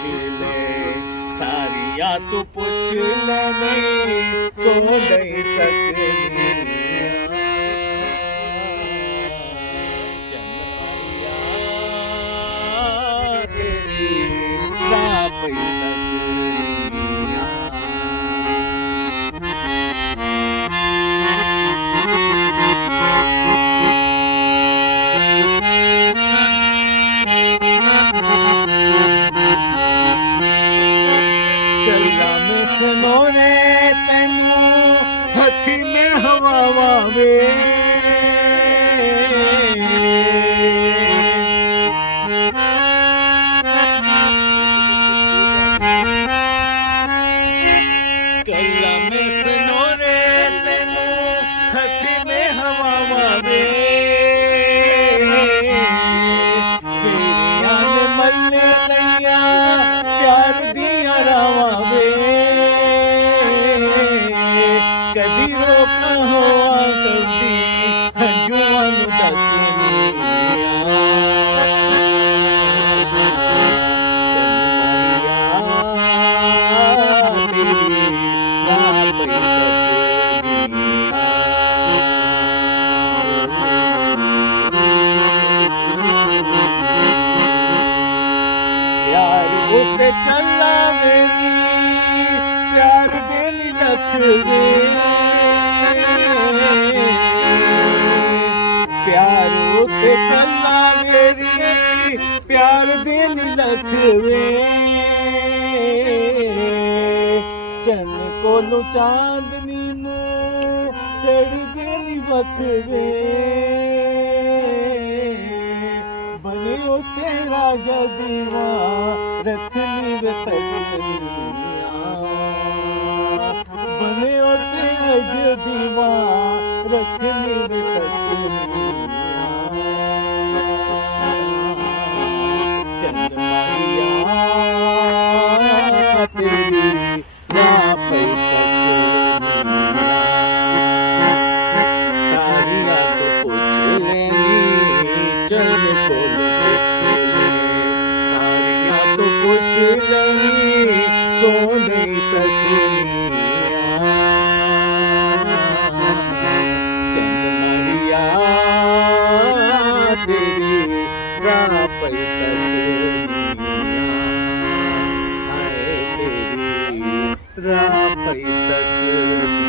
पुछ ले, सारिया तू पुछ ले नहीं सो नहीं सकनी। चंद माहिया तेरी राह पे तकनिया। गल्ला में सनोरे तेनू हथी में हवा वावे, गल्ला में सनोरे तेनू हथी में हवा वावे। तेरिया ने मल्ले लैया प्यार दिया रावे, कदी रोका होआ कदी हंजुआ नू दकनिया। चंद माहिया तेरी राह पे तकनिया। प्यार उते चला मेरी प्यार दिल लखवे, प्यार उते चला मेरी प्यार दिल लखवे। चन कोलू चांदनी नू चढ़ गई वखवे, बने ओ तेरा जदीवा रखनी वे तकनिया। बने ओ तेरा जदीवा रखनी वे तकनिया। चंद माहिया तेरी राह पे तकनिया। तारिया तो पूछ लेनी चंद कोलू पूछ ले, सारिया तो पूछ लेनी सो नहीं सकनिया। चंद माहिया तेरी राह पे तकनिया। हाय तेरी राह पे तकनिया।